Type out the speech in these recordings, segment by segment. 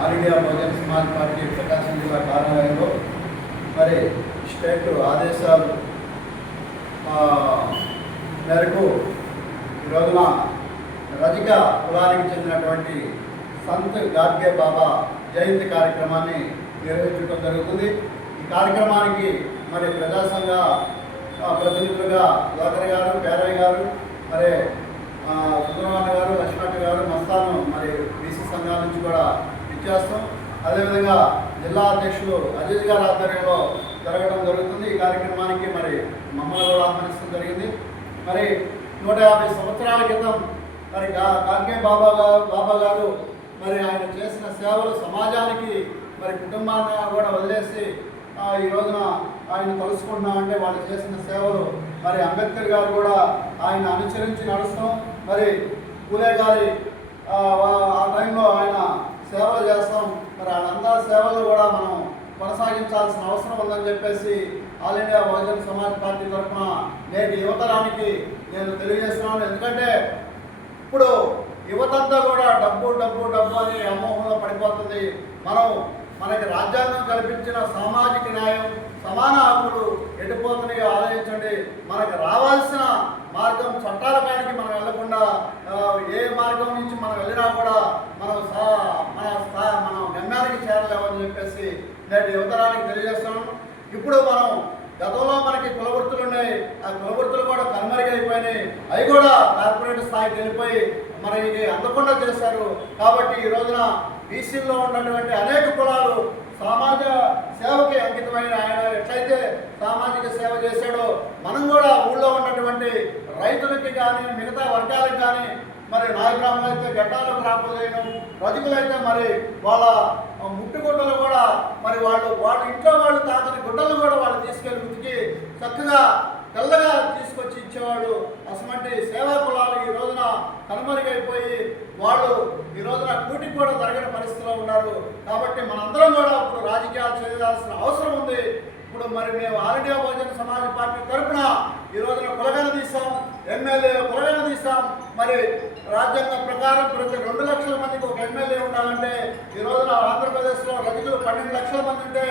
All India Bahujan Samaj party Prakasam జిల్లా కార్యాలయంలో మరి స్టేట్ ఆదేశాలు మేరకు ఈ రోజున రజిక కులానికి చెందినటువంటి సంత్ గాడ్గే బాబా జయంతి కార్యక్రమాన్ని నిర్వహించడం జరుగుతుంది. ఈ కార్యక్రమానికి మరి ప్రజా సంఘ ప్రతినిధులుగా లోకర్ గారు, పేరయ్య గారు, మరి సుబ్రహ్మణ్య గారు, లక్ష్మణ్ గారు, మస్తాను మరి బీసీ సంఘాల నుంచి కూడా ఇచ్చేస్తాం. అదేవిధంగా జిల్లా అధ్యక్షులు అజీజ్ గారి ఆధ్వర్యంలో జరగడం జరుగుతుంది. ఈ కార్యక్రమానికి మరి మమ్మల్ని కూడా ఆహ్వానించడం జరిగింది. మరి 150 సంవత్సరాల క్రితం మరి గాడ్గే బాబా గారు మరి ఆయన చేసిన సేవలు సమాజానికి మరి కుటుంబాన్ని కూడా వదిలేసి ఈ రోజున ఆయన తలుసుకుంటున్నామంటే వాళ్ళు చేసిన సేవలు మరి అంబేద్కర్ గారు కూడా ఆయన అనుసరించి నడుస్తాం. మరి పూలే గారి ఆ టైంలో ఆయన సేవలు చేస్తాం. మరి వాళ్ళందరి సేవలు కూడా మనం కొనసాగించాల్సిన అవసరం ఉందని చెప్పేసి all India Bahujan Samaj party తరఫున నేటి యువతరానికి నేను తెలియజేస్తున్నాను. ఎందుకంటే ఇప్పుడు యువతంతా కూడా డబ్బు డబ్బు డబ్బు అని అమోహంలో పడిపోతుంది. మనకి రాజ్యాంగం కల్పించిన సామాజిక న్యాయం, సమాన హక్కులు ఎటుపోతున్నాయో ఆలోచించండి. మనకు రావాల్సిన మార్గం చట్టాల కాడికి మనం వెళ్లకుండా ఏ మార్గం నుంచి మనం వెళ్ళినా కూడా మనం గమ్యానికి చేరలేమని చెప్పేసి నేటి యువతరానికి తెలియజేస్తున్నాం. ఇప్పుడు మనం గతంలో మనకి కులవృత్తులు ఉన్నాయి, ఆ కులవృత్తులు కూడా కనుమరుగైపోయినాయి. అవి కూడా కార్పొరేట్ స్థాయికి వెళ్ళిపోయి మనకి అందకుండా చేశారు. కాబట్టి ఈ రోజున బీసీల్లో ఉన్నటువంటి అనేక కులాలు సామాజిక సేవకి అంకితమైన ఆయన ఎట్లయితే సామాజిక సేవ చేశాడో మనం కూడా ఊళ్ళో ఉన్నటువంటి రైతులకి కానీ మిగతా వర్గాలకు కానీ మరి నాయకురాములు అయితే గడ్డాలకు రాకపోలేను, రజకులైతే మరి వాళ్ళ ముట్టుగుడ్డలు కూడా మరి వాళ్ళ ఇంట్లో వాళ్ళు తాకని గుడ్డలు కూడా వాళ్ళు తీసుకెళ్ళి ఉతికి చక్కగా తెల్లగా తీసుకొచ్చి ఇచ్చేవాడు. అసమంటి సేవా కులాలు ఈ రోజున కనుమరుగైపోయి వాళ్ళు ఈ రోజున కూటికి కూడా జరగని పరిస్థితిలో ఉన్నారు. కాబట్టి మనందరం కూడా ఇప్పుడు రాజకీయాలు చేయాల్సిన అవసరం ఉంది. ఇప్పుడు మరి మేము all India Bahujan Samaj party తరఫున ఈ రోజున కులగన తీసాం, ఎమ్మెల్యే కులగన తీసాం. మరి రాజ్యాంగం ప్రకారం ప్రతి 2 లక్షల మందికి ఒక ఎమ్మెల్యే ఉండాలంటే ఈ రోజున ఆంధ్రప్రదేశ్లో రజకులు 12 లక్షల మంది ఉంటే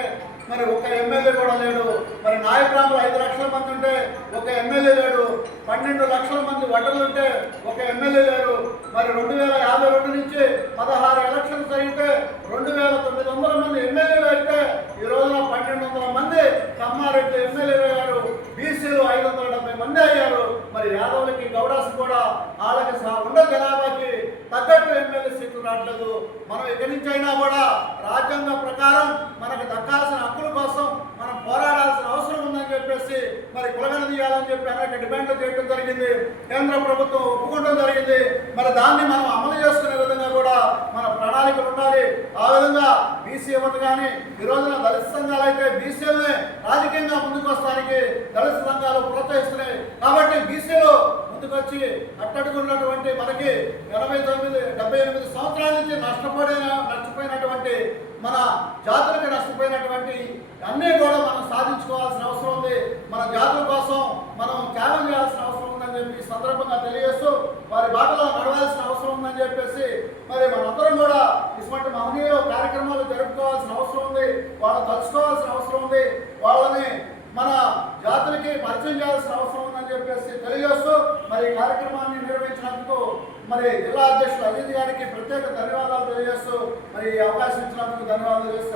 మరి ఒక ఎమ్మెల్యే కూడా లేడు. మరి నాయకురాములు 5 లక్షల మంది ఉంటే ఒక ఎమ్మెల్యే లేడు. 12 లక్షల మంది ఓటర్లు ఉంటే ఒక ఎమ్మెల్యే లేరు. మరి 2052 నుంచి 16 ఎలక్షన్స్ జరిగితే 2900 మంది ఎమ్మెల్యేలు అయితే ఈ రోజున 1200 మంది కమ్మారెడ్డి ఎమ్మెల్యేలు అయ్యారు. బీసీలు 570 మంది అయ్యారు. మరి యాదవులకి గౌడాస్ కూడా వాళ్ళకి ఉండే జనాభాకి తగ్గట్టు ఎమ్మెల్యే సీట్లు రావట్లేదు. మనం ఇక్కడి నుంచి అయినా కూడా రాజ్యాంగ ప్రకారం మనకు దక్కాల్సిన హక్కుల కోసం మనం పోరాడాల్సిన అవసరం ఉందని చెప్పేసి మరి కులగన తీయాలని చెప్పి అనేక డిమాండ్లు చేయడం జరిగింది. కేంద్ర ప్రభుత్వం ఒప్పుకోవడం జరిగింది. మరి దాన్ని మనం అమలు చేసుకునే విధంగా కూడా మన ప్రణాళికలు ఉండాలి. ఆ విధంగా బీసీ యువత కానీ ఈ రోజున దళిత సంఘాలు అయితే బీసీలనే రాజకీయంగా ముందుకు వస్తానికి దళిత సంఘాలు ప్రోత్సహిస్తున్నాయి. కాబట్టి బీసీలు ముందుకొచ్చి అట్టడుగున్నటువంటి మనకి 78 సంవత్సరాల నుంచి నష్టపోయినటువంటి మన జాతులకు నష్టపోయినటువంటి అన్నీ కూడా మనం సాధించుకోవాల్సిన అవసరం ఉంది. మన జాతుల కోసం మనం త్యాగం చేయాల్సిన అవసరం ఉందని చెప్పి సందర్భంగా తెలియజేస్తూ వారి బాటలో నడవాల్సిన అవసరం ఉందని చెప్పేసి మరి మనందరం కూడా ఇటువంటి మహనీయ కార్యక్రమాలు జరుపుకోవాల్సిన అవసరం ఉంది. వాళ్ళు తలుచుకోవాల్సిన అవసరం ఉంది. వాళ్ళని మన జాతులకి పరిచయం చేయాల్సిన అవసరం ఉందని చెప్పేసి తెలియజేస్తూ మరి ఈ కార్యక్రమాన్ని నిర్వహించినందుకు మరి జిల్లా అధ్యక్షులు అజీజ్ గారికి ప్రత్యేక ధన్యవాదాలు తెలియజేస్తూ మరి ఈ అవకాశం ఇచ్చినందుకు ధన్యవాదాలు చేస్తూ